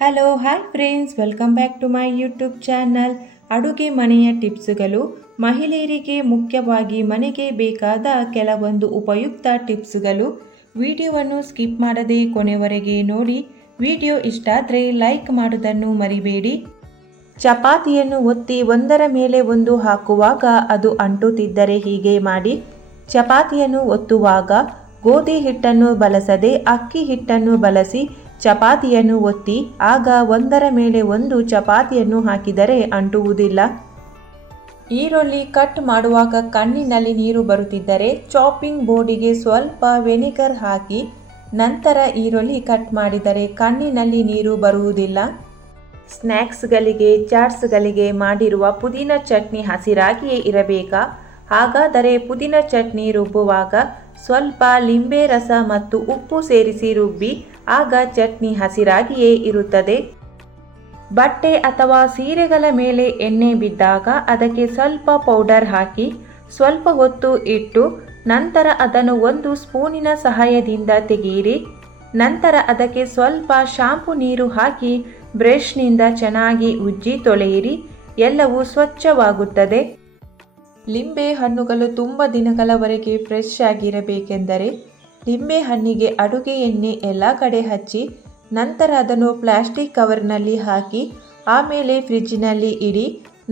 Hello hi friends, welcome back to my YouTube channel. ಅಡುಗೆ ಮನೆಯ ಟಿಪ್ಸ್ಗಳು. ಮಹಿಳೆಯರಿಗೆ ಮುಖ್ಯವಾಗಿ ಮನೆಗೆ ಬೇಕಾದ ಕೆಲವೊಂದು ಉಪಯುಕ್ತ ಟಿಪ್ಸ್ಗಳು. ವಿಡಿಯೋವನ್ನು ಸ್ಕಿಪ್ ಮಾಡದೆ ಕೊನೆವರೆಗೆ ನೋಡಿ. ವಿಡಿಯೋ ಇಷ್ಟ ಆದರೆ ಲೈಕ್ ಮಾಡೋದನ್ನು ಮರಿಬೇಡಿ. ಚಪಾತಿಯನ್ನು ಒತ್ತಿ ಒಂದರ ಮೇಲೆ ಒಂದು ಹಾಕುವಾಗ ಅದು ಅಂಟುತ್ತಿದ್ದರೆ ಹೀಗೆ ಮಾಡಿ. ಚಪಾತಿಯನ್ನು ಒತ್ತುವಾಗ ಗೋಧಿ ಹಿಟ್ಟನ್ನು ಬಳಸದೆ ಅಕ್ಕಿ ಹಿಟ್ಟನ್ನು ಬಳಸಿ ಚಪಾತಿಯನ್ನು ಒತ್ತಿ ಆಗ ಒಂದರ ಮೇಲೆ ಒಂದು ಚಪಾತಿಯನ್ನು ಹಾಕಿದರೆ ಅಂಟುವುದಿಲ್ಲ. ಈರುಳ್ಳಿ ಕಟ್ ಮಾಡುವಾಗ ಕಣ್ಣಿನಲ್ಲಿ ನೀರು ಬರುತ್ತಿದ್ದರೆ ಚಾಪಿಂಗ್ ಬೋರ್ಡಿಗೆ ಸ್ವಲ್ಪ ವೆನಿಗರ್ ಹಾಕಿ ನಂತರ ಈರುಳ್ಳಿ ಕಟ್ ಮಾಡಿದರೆ ಕಣ್ಣಿನಲ್ಲಿ ನೀರು ಬರುವುದಿಲ್ಲ. ಸ್ನ್ಯಾಕ್ಸ್ಗಳಿಗೆ ಚಾಟ್ಸ್ಗಳಿಗೆ ಮಾಡಿರುವ ಪುದೀನ ಚಟ್ನಿ ಹಸಿರಾಗಿಯೇ ಇರಬೇಕಾ? ಹಾಗಾದರೆ ಪುದೀನ ಚಟ್ನಿ ರುಬ್ಬುವಾಗ ಸ್ವಲ್ಪ ಲಿಂಬೆ ರಸ ಮತ್ತು ಉಪ್ಪು ಸೇರಿಸಿ ರುಬ್ಬಿ, ಆಗ ಚಟ್ನಿ ಹಸಿರಾಗಿಯೇ ಇರುತ್ತದೆ. ಬಟ್ಟೆ ಅಥವಾ ಸೀರೆಗಳ ಮೇಲೆ ಎಣ್ಣೆ ಬಿದ್ದಾಗ ಅದಕ್ಕೆ ಸ್ವಲ್ಪ ಪೌಡರ್ ಹಾಕಿ ಸ್ವಲ್ಪ ಹೊತ್ತು ಇಟ್ಟು ನಂತರ ಅದನ್ನು ಒಂದು ಸ್ಪೂನಿನ ಸಹಾಯದಿಂದ ತೆಗೆಯಿರಿ. ನಂತರ ಅದಕ್ಕೆ ಸ್ವಲ್ಪ ಶಾಂಪು ನೀರು ಹಾಕಿ ಬ್ರಷ್ನಿಂದ ಚೆನ್ನಾಗಿ ಉಜ್ಜಿ ತೊಳೆಯಿರಿ. ಎಲ್ಲವೂ ಸ್ವಚ್ಛವಾಗುತ್ತದೆ. ಲಿಂಬೆ ಹಣ್ಣುಗಳು ತುಂಬ ದಿನಗಳವರೆಗೆ ಫ್ರೆಶ್ ಆಗಿರಬೇಕೆಂದರೆ ಲಿಂಬೆ ಹಣ್ಣಿಗೆ ಅಡುಗೆ ಎಣ್ಣೆ ಎಲ್ಲ ಕಡೆ ಹಚ್ಚಿ ನಂತರ ಅದನ್ನು ಪ್ಲಾಸ್ಟಿಕ್ ಕವರ್ನಲ್ಲಿ ಹಾಕಿ ಆಮೇಲೆ ಫ್ರಿಜ್ಜಿನಲ್ಲಿ ಇಡಿ.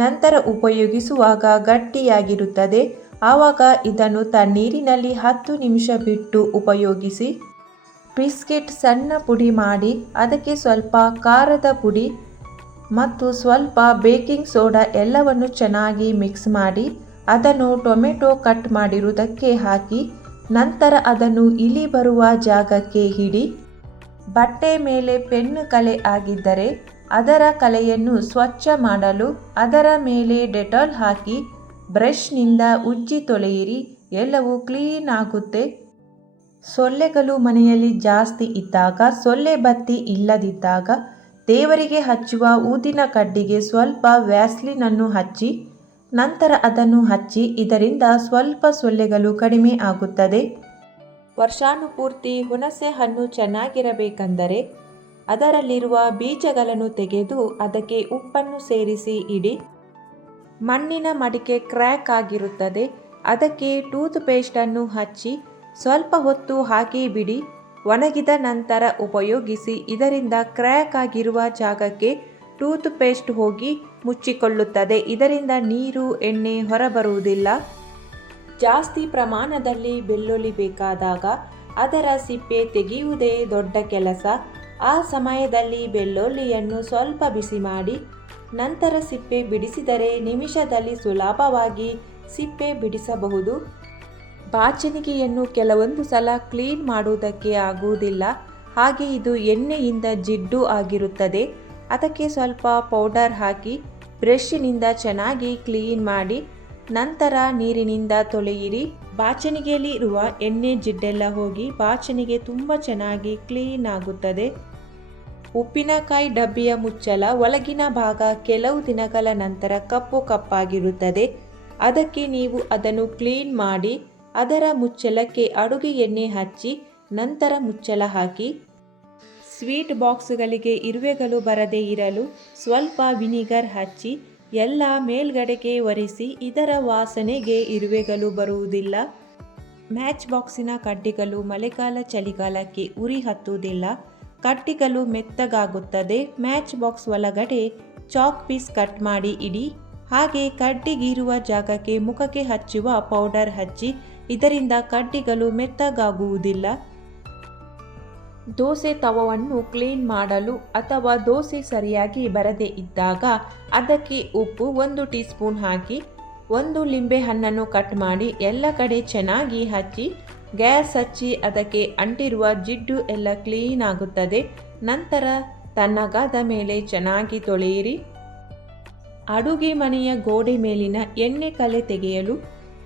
ನಂತರ ಉಪಯೋಗಿಸುವಾಗ ಗಟ್ಟಿಯಾಗಿರುತ್ತದೆ. ಆವಾಗ ಇದನ್ನು ತಣ್ಣೀರಿನಲ್ಲಿ 10 ನಿಮಿಷ ಬಿಟ್ಟು ಉಪಯೋಗಿಸಿ. ಬಿಸ್ಕೆಟ್ ಸಣ್ಣ ಪುಡಿ ಮಾಡಿ ಅದಕ್ಕೆ ಸ್ವಲ್ಪ ಖಾರದ ಪುಡಿ ಮತ್ತು ಸ್ವಲ್ಪ ಬೇಕಿಂಗ್ ಸೋಡಾ ಎಲ್ಲವನ್ನು ಚೆನ್ನಾಗಿ ಮಿಕ್ಸ್ ಮಾಡಿ ಅದನ್ನು ಟೊಮೆಟೊ ಕಟ್ ಮಾಡಿರುವುದಕ್ಕೆ ಹಾಕಿ ನಂತರ ಅದನ್ನು ಇಲಿ ಬರುವ ಜಾಗಕ್ಕೆ ಇಡಿ. ಬಟ್ಟೆ ಮೇಲೆ ಪೆನ್ನು ಕಲೆ ಆಗಿದ್ದರೆ ಅದರ ಕಲೆಯನ್ನು ಸ್ವಚ್ಛ ಮಾಡಲು ಅದರ ಮೇಲೆ ಡೆಟಾಲ್ ಹಾಕಿ ಬ್ರಷ್ನಿಂದ ಉಜ್ಜಿ ತೊಳೆಯಿರಿ. ಎಲ್ಲವೂ ಕ್ಲೀನ್ ಆಗುತ್ತೆ. ಸೊಳ್ಳೆಗಳು ಮನೆಯಲ್ಲಿ ಜಾಸ್ತಿ ಇದ್ದಾಗ, ಸೊಳ್ಳೆ ಬತ್ತಿ ಇಲ್ಲದಿದ್ದಾಗ ದೇವರಿಗೆ ಹಚ್ಚುವ ಊದಿನ ಕಡ್ಡಿಗೆ ಸ್ವಲ್ಪ ವ್ಯಾಸ್ಲಿನನ್ನು ಹಚ್ಚಿ ನಂತರ ಅದನ್ನು ಹಚ್ಚಿ. ಇದರಿಂದ ಸ್ವಲ್ಪ ಸೊಳ್ಳೆಗಳು ಕಡಿಮೆ ಆಗುತ್ತದೆ. ವರ್ಷಾನುಪೂರ್ತಿ ಹುಣಸೆ ಹಣ್ಣು ಚೆನ್ನಾಗಿರಬೇಕೆಂದರೆ ಅದರಲ್ಲಿರುವ ಬೀಜಗಳನ್ನು ತೆಗೆದು ಅದಕ್ಕೆ ಉಪ್ಪನ್ನು ಸೇರಿಸಿ ಇಡಿ. ಮಣ್ಣಿನ ಮಡಿಕೆ ಕ್ರ್ಯಾಕ್ ಆಗಿರುತ್ತದೆ. ಅದಕ್ಕೆ ಟೂತ್ ಪೇಸ್ಟನ್ನು ಹಚ್ಚಿ ಸ್ವಲ್ಪ ಹೊತ್ತು ಹಾಕಿ ಬಿಡಿ. ಒಣಗಿದ ನಂತರ ಉಪಯೋಗಿಸಿ. ಇದರಿಂದ ಕ್ರ್ಯಾಕ್ ಆಗಿರುವ ಜಾಗಕ್ಕೆ ಟೂತ್ ಪೇಸ್ಟ್ ಹೋಗಿ ಮುಚ್ಚಿಕೊಳ್ಳುತ್ತದೆ. ಇದರಿಂದ ನೀರು ಎಣ್ಣೆ ಹೊರಬರುವುದಿಲ್ಲ. ಜಾಸ್ತಿ ಪ್ರಮಾಣದಲ್ಲಿ ಬೆಳ್ಳುಳ್ಳಿ ಬೇಕಾದಾಗ ಅದರ ಸಿಪ್ಪೆ ತೆಗೆಯುವುದೇ ದೊಡ್ಡ ಕೆಲಸ. ಆ ಸಮಯದಲ್ಲಿ ಬೆಳ್ಳುಳ್ಳಿಯನ್ನು ಸ್ವಲ್ಪ ಬಿಸಿ ಮಾಡಿ ನಂತರ ಸಿಪ್ಪೆ ಬಿಡಿಸಿದರೆ ನಿಮಿಷದಲ್ಲಿ ಸುಲಭವಾಗಿ ಸಿಪ್ಪೆ ಬಿಡಿಸಬಹುದು. ಬಾಚಣಿಗೆಯನ್ನು ಕೆಲವೊಂದು ಸಲ ಕ್ಲೀನ್ ಮಾಡುವುದಕ್ಕೆ ಆಗುವುದಿಲ್ಲ. ಹಾಗೆ ಇದು ಎಣ್ಣೆಯಿಂದ ಜಿಡ್ಡು ಆಗಿರುತ್ತದೆ. ಅದಕ್ಕೆ ಸ್ವಲ್ಪ ಪೌಡರ್ ಹಾಕಿ ಬ್ರಷ್ನಿಂದ ಚೆನ್ನಾಗಿ ಕ್ಲೀನ್ ಮಾಡಿ ನಂತರ ನೀರಿನಿಂದ ತೊಳೆಯಿರಿ. ಬಾಚಣಿಗೆಯಲ್ಲಿ ಇರುವ ಎಣ್ಣೆ ಜಿಡ್ಡೆಲ್ಲ ಹೋಗಿ ಬಾಚಣಿಗೆ ತುಂಬ ಚೆನ್ನಾಗಿ ಕ್ಲೀನ್ ಆಗುತ್ತದೆ. ಉಪ್ಪಿನಕಾಯಿ ಡಬ್ಬಿಯ ಮುಚ್ಚಳ ಒಳಗಿನ ಭಾಗ ಕೆಲವು ದಿನಗಳ ನಂತರ ಕಪ್ಪು ಕಪ್ಪಾಗಿರುತ್ತದೆ. ಅದಕ್ಕೆ ನೀವು ಅದನ್ನು ಕ್ಲೀನ್ ಮಾಡಿ ಅದರ ಮುಚ್ಚಳಕ್ಕೆ ಅಡುಗೆ ಎಣ್ಣೆ ಹಚ್ಚಿ ನಂತರ ಮುಚ್ಚಳ ಹಾಕಿ. ಸ್ವೀಟ್ ಬಾಕ್ಸ್ಗಳಿಗೆ ಇರುವೆಗಳು ಬರದೇ ಇರಲು ಸ್ವಲ್ಪ ವಿನಿಗರ್ ಹಚ್ಚಿ ಎಲ್ಲ ಮೇಲ್ಗಡೆಗೆ ಒರೆಸಿ. ಇದರ ವಾಸನೆಗೆ ಇರುವೆಗಳು ಬರುವುದಿಲ್ಲ. ಮ್ಯಾಚ್ ಬಾಕ್ಸಿನ ಕಡ್ಡಿಗಳು ಮಳೆಗಾಲ ಚಳಿಗಾಲಕ್ಕೆ ಉರಿ ಹತ್ತುವುದಿಲ್ಲ. ಕಡ್ಡಿಗಳು ಮೆತ್ತಗಾಗುತ್ತದೆ. ಮ್ಯಾಚ್ ಬಾಕ್ಸ್ ಒಳಗಡೆ ಚಾಕ್ ಪೀಸ್ ಕಟ್ ಮಾಡಿ ಇಡಿ. ಹಾಗೆ ಕಡ್ಡಿಗಿರುವ ಜಾಗಕ್ಕೆ ಮುಖಕ್ಕೆ ಹಚ್ಚುವ ಪೌಡರ್ ಹಚ್ಚಿ. ಇದರಿಂದ ಕಡ್ಡಿಗಳು ಮೆತ್ತಗಾಗುವುದಿಲ್ಲ. ದೋಸೆ ತವವನ್ನು ಕ್ಲೀನ್ ಮಾಡಲು ಅಥವಾ ದೋಸೆ ಸರಿಯಾಗಿ ಬರದೇ ಇದ್ದಾಗ ಅದಕ್ಕೆ ಉಪ್ಪು 1 ಟೀ ಸ್ಪೂನ್ ಹಾಕಿ 1 ಲಿಂಬೆ ಹಣ್ಣನ್ನು ಕಟ್ ಮಾಡಿ ಎಲ್ಲ ಕಡೆ ಚೆನ್ನಾಗಿ ಹಚ್ಚಿ ಗ್ಯಾಸ್ ಹಚ್ಚಿ ಅದಕ್ಕೆ ಅಂಟಿರುವ ಜಿಡ್ಡು ಎಲ್ಲ ಕ್ಲೀನ್ ಆಗುತ್ತದೆ. ನಂತರ ತಣ್ಣಗಾದ ಮೇಲೆ ಚೆನ್ನಾಗಿ ತೊಳೆಯಿರಿ. ಅಡುಗೆ ಮನೆಯ ಗೋಡೆ ಮೇಲಿನ ಎಣ್ಣೆ ಕಲೆ ತೆಗೆಯಲು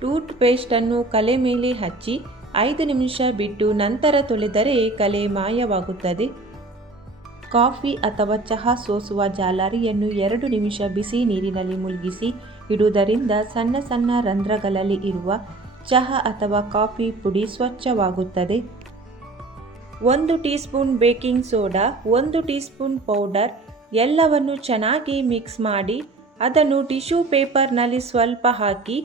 ಟೂತ್ ಪೇಸ್ಟನ್ನು ಕಲೆ ಮೇಲೆ ಹಚ್ಚಿ 5 ನಿಮಿಷ ಬಿಟ್ಟು ನಂತರ ತೊಳೆದರೆ ಕಲೆ ಮಾಯವಾಗುತ್ತದೆ. ಕಾಫಿ ಅಥವಾ ಚಹಾ ಸೋಸುವ ಜಾಲರಿಯನ್ನು 2 ನಿಮಿಷ ಬಿಸಿ ನೀರಿನಲ್ಲಿ ಮುಳುಗಿಸಿ ಇಡುವುದರಿಂದ ಸಣ್ಣ ಸಣ್ಣ ರಂಧ್ರಗಳಲ್ಲಿ ಇರುವ ಚಹಾ ಅಥವಾ ಕಾಫಿ ಪುಡಿ ಸ್ವಚ್ಛವಾಗುತ್ತದೆ. 1 tea spoon baking soda, 1 tea spoon powder ಎಲ್ಲವನ್ನು ಚೆನ್ನಾಗಿ ಮಿಕ್ಸ್ ಮಾಡಿ ಅದನ್ನು ಟಿಶ್ಯೂ ಪೇಪರ್ನಲ್ಲಿ ಸ್ವಲ್ಪ ಹಾಕಿ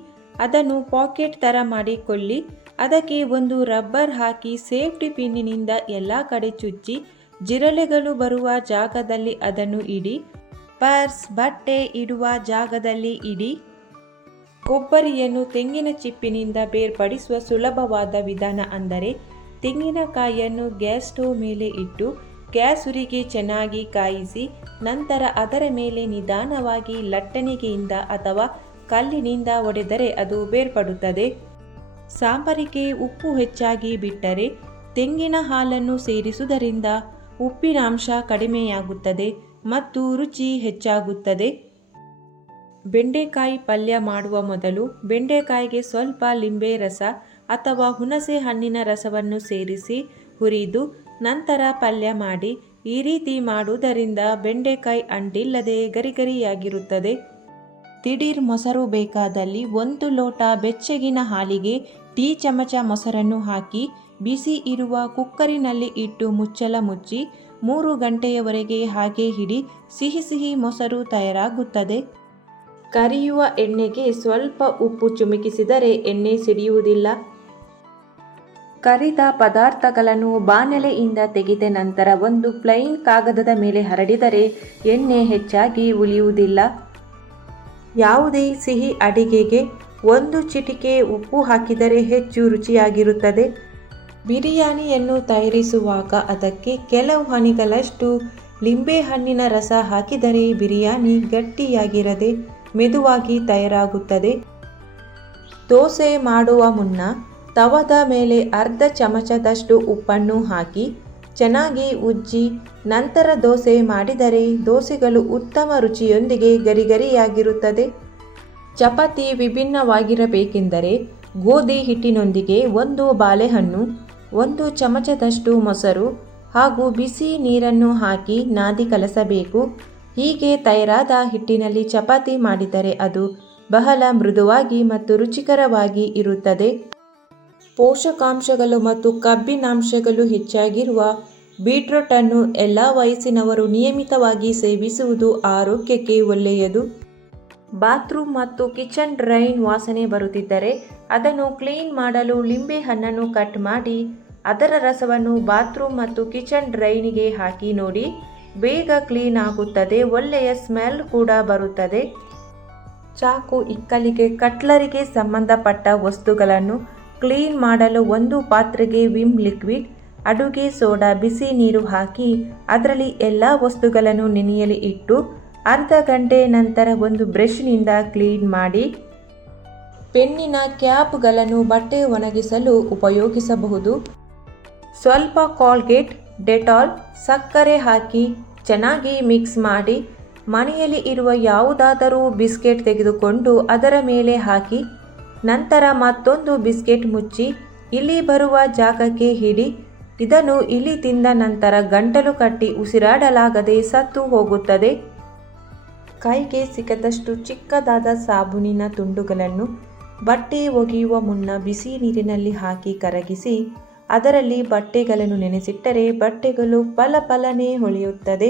ಅದನ್ನು ಪಾಕೆಟ್ ಥರ ಮಾಡಿಕೊಳ್ಳಿ. ಅದಕ್ಕೆ ಒಂದು ರಬ್ಬರ್ ಹಾಕಿ ಸೇಫ್ಟಿ ಪಿನ್ನಿನಿಂದ ಎಲ್ಲ ಕಡೆ ಚುಚ್ಚಿ ಜಿರಳೆಗಳು ಬರುವ ಜಾಗದಲ್ಲಿ ಅದನ್ನು ಇಡಿ. ಪರ್ಸ್, ಬಟ್ಟೆ ಇಡುವ ಜಾಗದಲ್ಲಿ ಇಡಿ. ಕೊಬ್ಬರಿಯನ್ನು ತೆಂಗಿನ ಚಿಪ್ಪಿನಿಂದ ಬೇರ್ಪಡಿಸುವ ಸುಲಭವಾದ ವಿಧಾನ ಅಂದರೆ ತೆಂಗಿನಕಾಯಿಯನ್ನು ಗ್ಯಾಸ್ ಸ್ಟವ್ ಮೇಲೆ ಇಟ್ಟು ಗ್ಯಾಸ್ ಉರಿಗೆ ಚೆನ್ನಾಗಿ ಕಾಯಿಸಿ ನಂತರ ಅದರ ಮೇಲೆ ನಿಧಾನವಾಗಿ ಲಟ್ಟಣಿಗೆಯಿಂದ ಅಥವಾ ಕಲ್ಲಿನಿಂದ ಒಡೆದರೆ ಅದು ಬೇರ್ಪಡುತ್ತದೆ. ಸಾಂಬಾರಿಗೆ ಉಪ್ಪು ಹೆಚ್ಚಾಗಿ ಬಿಟ್ಟರೆ ತೆಂಗಿನ ಹಾಲನ್ನು ಸೇರಿಸುವುದರಿಂದ ಉಪ್ಪಿನಾಂಶ ಕಡಿಮೆಯಾಗುತ್ತದೆ ಮತ್ತು ರುಚಿ ಹೆಚ್ಚಾಗುತ್ತದೆ. ಬೆಂಡೆಕಾಯಿ ಪಲ್ಯ ಮಾಡುವ ಮೊದಲು ಬೆಂಡೆಕಾಯಿಗೆ ಸ್ವಲ್ಪ ಲಿಂಬೆ ರಸ ಅಥವಾ ಹುಣಸೆ ಹಣ್ಣಿನ ರಸವನ್ನು ಸೇರಿಸಿ ಹುರಿದು ನಂತರ ಪಲ್ಯ ಮಾಡಿ. ಈ ರೀತಿ ಮಾಡುವುದರಿಂದ ಬೆಂಡೆಕಾಯಿ ಅಂಟಿಲ್ಲದೆ ಗರಿಗರಿಯಾಗಿರುತ್ತದೆ. ದಿಢೀರ್ ಮೊಸರು ಬೇಕಾದಲ್ಲಿ 1 ಲೋಟ ಬೆಚ್ಚಗಿನ ಹಾಲಿಗೆ ಟೀ ಚಮಚ ಮೊಸರನ್ನು ಹಾಕಿ ಬಿಸಿ ಇರುವ ಕುಕ್ಕರಿನಲ್ಲಿ ಇಟ್ಟು ಮುಚ್ಚಳ ಮುಚ್ಚಿ 3 ಗಂಟೆಯವರೆಗೆ ಹಾಗೆ ಇಡಿ. ಸಿಹಿ ಮೊಸರು ತಯಾರಾಗುತ್ತದೆ. ಕರಿಯುವ ಎಣ್ಣೆಗೆ ಸ್ವಲ್ಪ ಉಪ್ಪು ಚಿಮುಕಿಸಿದರೆ ಎಣ್ಣೆ ಸಿಡಿಯುವುದಿಲ್ಲ. ಕರಿದ ಪದಾರ್ಥಗಳನ್ನು ಬಾಣಲೆಯಿಂದ ತೆಗೆದ ನಂತರ ಒಂದು ಪ್ಲೈನ್ ಕಾಗದದ ಮೇಲೆ ಹರಡಿದರೆ ಎಣ್ಣೆ ಹೆಚ್ಚಾಗಿ ಉಳಿಯುವುದಿಲ್ಲ. ಯಾವುದೇ ಸಿಹಿ ಅಡಿಗೆಗೆ 1 ಚಿಟಿಕೆ ಉಪ್ಪು ಹಾಕಿದರೆ ಹೆಚ್ಚು ರುಚಿಯಾಗಿರುತ್ತದೆ. ಬಿರಿಯಾನಿಯನ್ನು ತಯಾರಿಸುವಾಗ ಅದಕ್ಕೆ ಕೆಲವು ಹನಿಗಳಷ್ಟು ಲಿಂಬೆಹಣ್ಣಿನ ರಸ ಹಾಕಿದರೆ ಬಿರಿಯಾನಿ ಗಟ್ಟಿಯಾಗಿರದೆ ಮೆದುವಾಗಿ ತಯಾರಾಗುತ್ತದೆ. ದೋಸೆ ಮಾಡುವ ಮುನ್ನ ತವದ ಮೇಲೆ ಅರ್ಧ ಚಮಚದಷ್ಟು ಉಪ್ಪನ್ನು ಹಾಕಿ ಚೆನ್ನಾಗಿ ಉಜ್ಜಿ ನಂತರ ದೋಸೆ ಮಾಡಿದರೆ ದೋಸೆಗಳು ಉತ್ತಮ ರುಚಿಯೊಂದಿಗೆ ಗರಿಗರಿಯಾಗಿರುತ್ತದೆ. ಚಪಾತಿ ವಿಭಿನ್ನವಾಗಿರಬೇಕೆಂದರೆ ಗೋಧಿ ಹಿಟ್ಟಿನೊಂದಿಗೆ 1 ಬಾಳೆಹಣ್ಣು, 1 ಚಮಚದಷ್ಟು ಮೊಸರು ಹಾಗೂ ಬಿಸಿ ನೀರನ್ನು ಹಾಕಿ ನಾದಿ ಕಲಸಬೇಕು. ಹೀಗೆ ತಯಾರಾದ ಹಿಟ್ಟಿನಲ್ಲಿ ಚಪಾತಿ ಮಾಡಿದರೆ ಅದು ಬಹಳ ಮೃದುವಾಗಿ ಮತ್ತು ರುಚಿಕರವಾಗಿ ಇರುತ್ತದೆ. ಪೋಷಕಾಂಶಗಳು ಮತ್ತು ಕಬ್ಬಿನಾಂಶಗಳು ಹೆಚ್ಚಾಗಿರುವ ಬೀಟ್ರೂಟನ್ನು ಎಲ್ಲ ವಯಸ್ಸಿನವರು ನಿಯಮಿತವಾಗಿ ಸೇವಿಸುವುದು ಆರೋಗ್ಯಕ್ಕೆ ಒಳ್ಳೆಯದು. ಬಾತ್ರೂಮ್ ಮತ್ತು ಕಿಚನ್ ಡ್ರೈನ್ ವಾಸನೆ ಬರುತ್ತಿದ್ದರೆ ಅದನ್ನು ಕ್ಲೀನ್ ಮಾಡಲು ಲಿಂಬೆ ಹಣ್ಣನ್ನು ಕಟ್ ಮಾಡಿ ಅದರ ರಸವನ್ನು ಬಾತ್ರೂಮ್ ಮತ್ತು ಕಿಚನ್ ಡ್ರೈನಿಗೆ ಹಾಕಿ ನೋಡಿ. ಬೇಗ ಕ್ಲೀನ್ ಆಗುತ್ತದೆ. ಒಳ್ಳೆಯ ಸ್ಮೆಲ್ ಕೂಡ ಬರುತ್ತದೆ. ಚಾಕು, ಇಕ್ಕಲಿಗೆ, ಕಟ್ಲರಿಗೆ ಸಂಬಂಧಪಟ್ಟ ವಸ್ತುಗಳನ್ನು ಕ್ಲೀನ್ ಮಾಡಲು ಒಂದು ಪಾತ್ರೆಗೆ ವಿಮ್ ಲಿಕ್ವಿಡ್, ಅಡುಗೆ ಸೋಡಾ, ಬಿಸಿ ನೀರು ಹಾಕಿ ಅದರಲ್ಲಿ ಎಲ್ಲ ವಸ್ತುಗಳನ್ನು ನೆನೆಯಲು ಇಟ್ಟು ಅರ್ಧ ಗಂಟೆ ನಂತರ ಒಂದು ಬ್ರಷ್ನಿಂದ ಕ್ಲೀನ್ ಮಾಡಿ. ಪೆನ್ನಿನ ಕ್ಯಾಪ್ಗಳನ್ನು ಬಟ್ಟೆ ಒಣಗಿಸಲು ಉಪಯೋಗಿಸಬಹುದು. ಸ್ವಲ್ಪ ಕೋಲ್ಗೇಟ್, ಡೆಟಾಲ್, ಸಕ್ಕರೆ ಹಾಕಿ ಚೆನ್ನಾಗಿ ಮಿಕ್ಸ್ ಮಾಡಿ ಮನೆಯಲ್ಲಿ ಇರುವ ಯಾವುದಾದರೂ ಬಿಸ್ಕೆಟ್ ತೆಗೆದುಕೊಂಡು ಅದರ ಮೇಲೆ ಹಾಕಿ ನಂತರ ಮತ್ತೊಂದು ಬಿಸ್ಕೆಟ್ ಮುಚ್ಚಿ ಇಲಿ ಬರುವ ಜಾಗಕ್ಕೆ ಇಡಿ. ಇದನ್ನು ಇಲಿ ತಿಂದ ನಂತರ ಗಂಟಲು ಕಟ್ಟಿ ಉಸಿರಾಡಲಾಗದೆ ಸತ್ತು ಹೋಗುತ್ತದೆ. ಕೈಗೆ ಸಿಕ್ಕದಷ್ಟು ಚಿಕ್ಕದಾದ ಸಾಬೂನಿನ ತುಂಡುಗಳನ್ನು ಬಟ್ಟೆ ಒಗೆಯುವ ಮುನ್ನ ಬಿಸಿ ನೀರಿನಲ್ಲಿ ಹಾಕಿ ಕರಗಿಸಿ ಅದರಲ್ಲಿ ಬಟ್ಟೆಗಳನ್ನು ನೆನೆಸಿಟ್ಟರೆ ಬಟ್ಟೆಗಳು ಫಲಫಲನೆ ಹೊಳೆಯುತ್ತದೆ.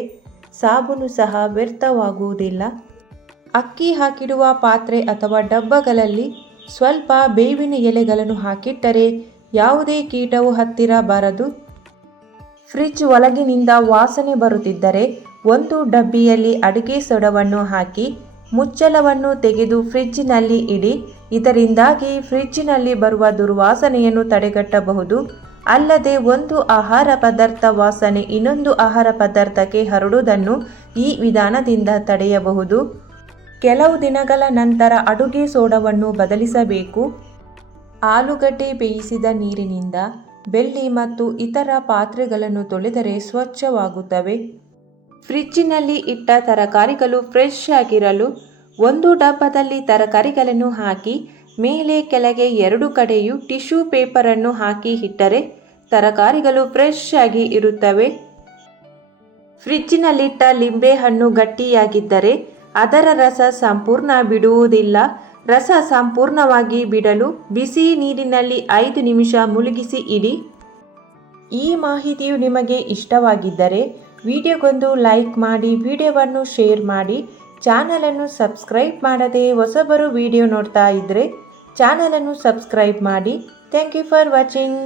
ಸಾಬೂನು ಸಹ ವ್ಯರ್ಥವಾಗುವುದಿಲ್ಲ. ಅಕ್ಕಿ ಹಾಕಿಡುವ ಪಾತ್ರೆ ಅಥವಾ ಡಬ್ಬಗಳಲ್ಲಿ ಸ್ವಲ್ಪ ಬೇವಿನ ಎಲೆಗಳನ್ನು ಹಾಕಿಟ್ಟರೆ ಯಾವುದೇ ಕೀಟವು ಹತ್ತಿರ ಬರದು. ಫ್ರಿಡ್ಜ್ ಒಳಗಿನಿಂದ ವಾಸನೆ ಬರುತ್ತಿದ್ದರೆ ಒಂದು ಡಬ್ಬಿಯಲ್ಲಿ ಅಡುಗೆ ಸೋಡವನ್ನು ಹಾಕಿ ಮುಚ್ಚಳವನ್ನು ತೆಗೆದು ಫ್ರಿಡ್ಜ್ನಲ್ಲಿ ಇಡಿ. ಇದರಿಂದಾಗಿ ಫ್ರಿಡ್ಜ್ನಲ್ಲಿ ಬರುವ ದುರ್ವಾಸನೆಯನ್ನು ತಡೆಗಟ್ಟಬಹುದು. ಅಲ್ಲದೆ ಒಂದು ಆಹಾರ ಪದಾರ್ಥ ವಾಸನೆ ಇನ್ನೊಂದು ಆಹಾರ ಪದಾರ್ಥಕ್ಕೆ ಹರಡುವುದನ್ನು ಈ ವಿಧಾನದಿಂದ ತಡೆಯಬಹುದು. ಕೆಲವು ದಿನಗಳ ನಂತರ ಅಡುಗೆ ಸೋಡವನ್ನು ಬದಲಿಸಬೇಕು. ಆಲೂಗಡ್ಡೆ ಬೇಯಿಸಿದ ನೀರಿನಿಂದ ಬೆಳ್ಳಿ ಮತ್ತು ಇತರ ಪಾತ್ರೆಗಳನ್ನು ತೊಳೆದರೆ ಸ್ವಚ್ಛವಾಗುತ್ತವೆ. ಫ್ರಿಡ್ಜಿನಲ್ಲಿ ಇಟ್ಟ ತರಕಾರಿಗಳು ಫ್ರೆಶ್ ಆಗಿರಲು ಒಂದು ಡಬ್ಬದಲ್ಲಿ ತರಕಾರಿಗಳನ್ನು ಹಾಕಿ ಮೇಲೆ ಕೆಳಗೆ 2 ಕಡೆಯೂ ಟಿಶ್ಯೂ ಪೇಪರನ್ನು ಹಾಕಿ ಇಟ್ಟರೆ ತರಕಾರಿಗಳು ಫ್ರೆಶ್ ಆಗಿ ಇರುತ್ತವೆ. ಫ್ರಿಡ್ಜಿನಲ್ಲಿಟ್ಟ ಲಿಂಬೆಹಣ್ಣು ಗಟ್ಟಿಯಾಗಿದ್ದರೆ ಅದರ ರಸ ಸಂಪೂರ್ಣ ಬಿಡುವುದಿಲ್ಲ. ರಸ ಸಂಪೂರ್ಣವಾಗಿ ಬಿಡಲು ಬಿಸಿ ನೀರಿನಲ್ಲಿ 5 ನಿಮಿಷ ಮುಳುಗಿಸಿ ಇಡಿ. ಈ ಮಾಹಿತಿಯು ನಿಮಗೆ ಇಷ್ಟವಾಗಿದ್ದರೆ ವಿಡಿಯೋಗೊಂದು ಲೈಕ್ ಮಾಡಿ, ವಿಡಿಯೋವನ್ನು ಶೇರ್ ಮಾಡಿ, ಚಾನಲನ್ನು ಸಬ್ಸ್ಕ್ರೈಬ್ ಮಾಡದೆ ಹೊಸಬರು ವಿಡಿಯೋ ನೋಡ್ತಾ ಇದ್ದರೆ ಚಾನಲನ್ನು ಸಬ್ಸ್ಕ್ರೈಬ್ ಮಾಡಿ. Thank you for watching.